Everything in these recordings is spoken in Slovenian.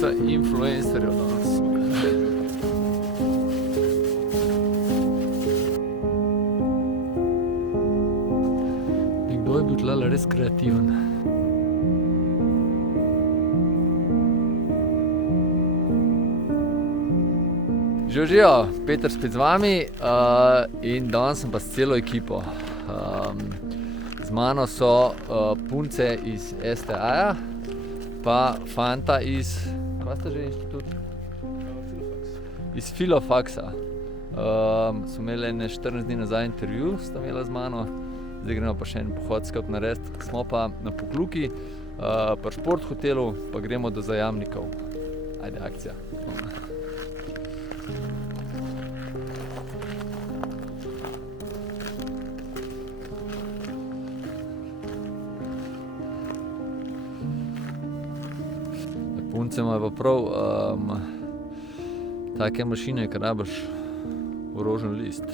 Šestica influencerjev danes. Nekdo je bil tlele res kreativen. Živijo, Peter spet z vami in danes sem pa s celo ekipo. Z mano so punce iz STA-ja, pa fanta iz, kaj sta že inštitut? Iz Filofaksa. So imeli 14 dni nazaj intervju, sta imela z mano. Zdaj gremo pa še en pohod skupaj narediti. Smo pa na Pokluki, pri Šport hotelu, pa gremo do Zajamnikov. Ajde, akcija. Punce imajo pa prav take mašine, ki rabiš orožen list.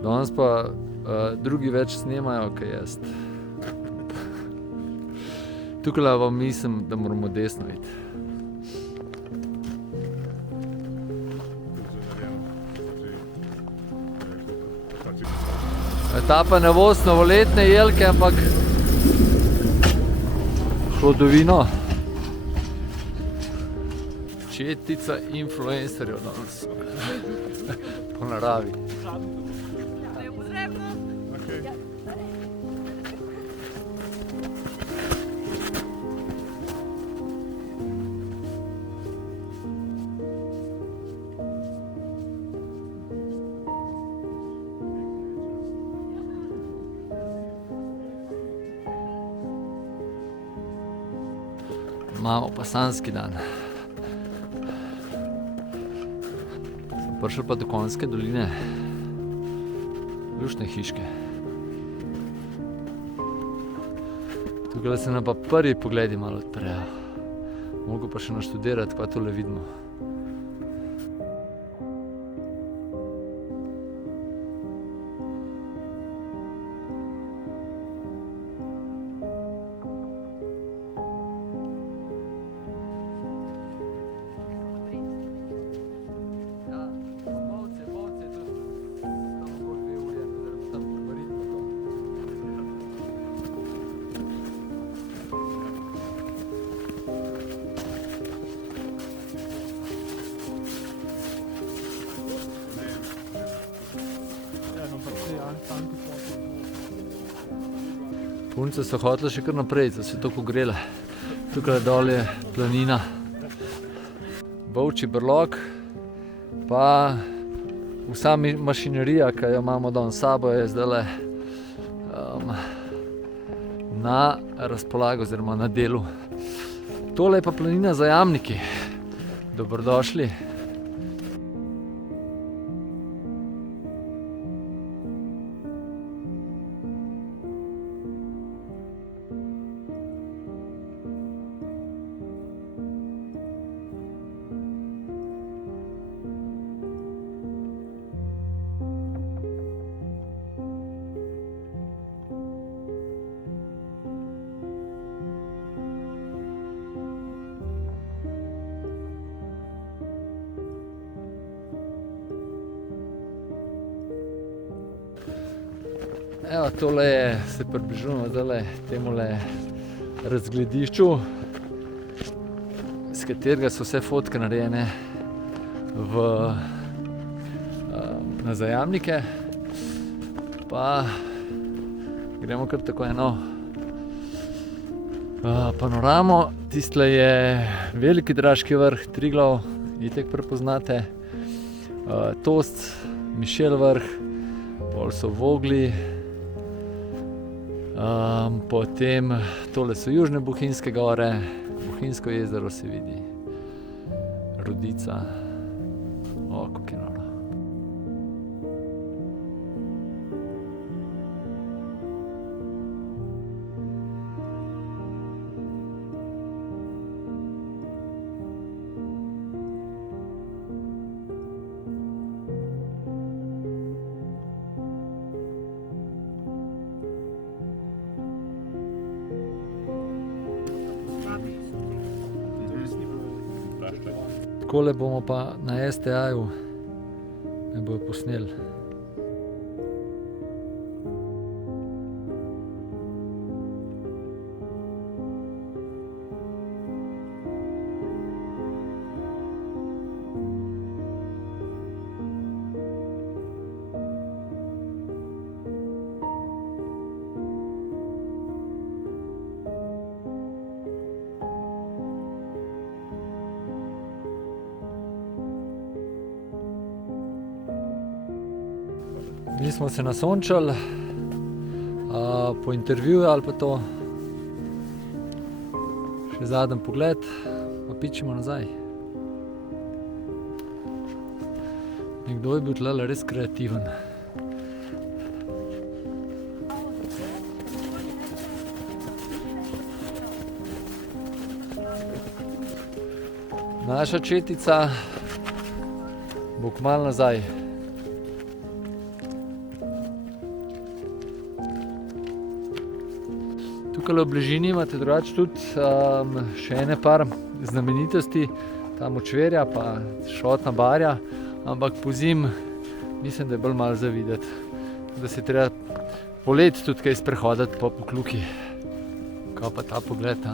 Danes pa drugi več snemajo, kot jaz. Tukaj vam mislim, da moramo desno iti. Ta pa ne voz novoletne jelke, ampak hlodovino. Šestica influencerjev danes. Po naravi. Imamo pa sanjski dan. Sem prišel pa do Konjske doline. Luštne hiške. Tukaj se nam pa prvi pogledi malo odprejo. Mogo pa še naštudirati, pa tole vidimo. Punce so hotele še kar naprej, da se je tako grele. Tukaj dol je planina. Volčji brlog, pa vsa mašinerija, ki jo imamo danes s sabo, je zdajle na razpolago oziroma na delu. Tole je pa planina Zajamniki. Dobrodošli. Evo, tole se približujemo zdajle temule razgledišču, s katerega so vse fotke narejene na Zajamnike. Pa gremo kar tako eno panoramo. Tistle je Veliki Draški vrh, Triglav, itek prepoznate. Tost, Mišel vrh, pol so Vogli. Potem tole so Južne Bohinjske gore, Bohinjsko jezero se vidi, Rodica. O, kako je noro. Takole bomo pa na STA-ju me bojo posneli. Mi smo se nasončali, po intervjuju ali pa to, še zadnji pogled, pa pičimo nazaj. Nekdo je bil tulele res kreativen. Naša četica bo kmalu nazaj. Tukaj v bližini imate drugače tudi še ene par znamenitosti, tam Močvirja pa Šotna barja, ampak pozimi mislim, da je bolj malo za videti. Da se treba poleti tudi kaj sprehoditi po Pokljuki. Kaj pa ta pogled,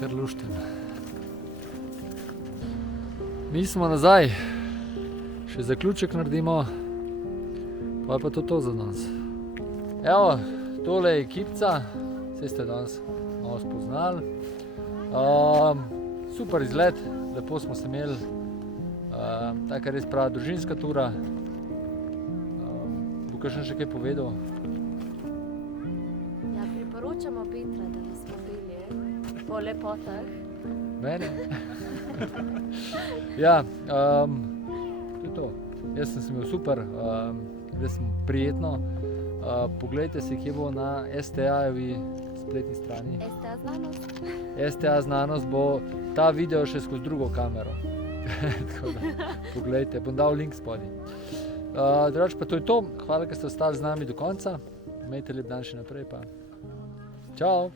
kar lušten. Mi smo nazaj, še zaključek naredimo, pa je pa to za danes. Evo, tole je ekipca, saj ste danes malo spoznali. Super izgled, lepo smo se imeli, taka res prava družinska tura. Bo kakšen še kaj povedal? Ja, priporočamo Petra, da nas popelje po lepotah. Mene? Ja, to je to. Jaz sem se imel super, res prijetno. Poglejte si, kje bo na STA-jevi spletni strani. STA znanost. STA znanost bo ta video še skozi drugo kamero. Tako da, poglejte, bom dal link spodaj. Drugače pa to je to. Hvala, ker ste ostali z nami do konca. Imejte lep dan še naprej pa. Čau!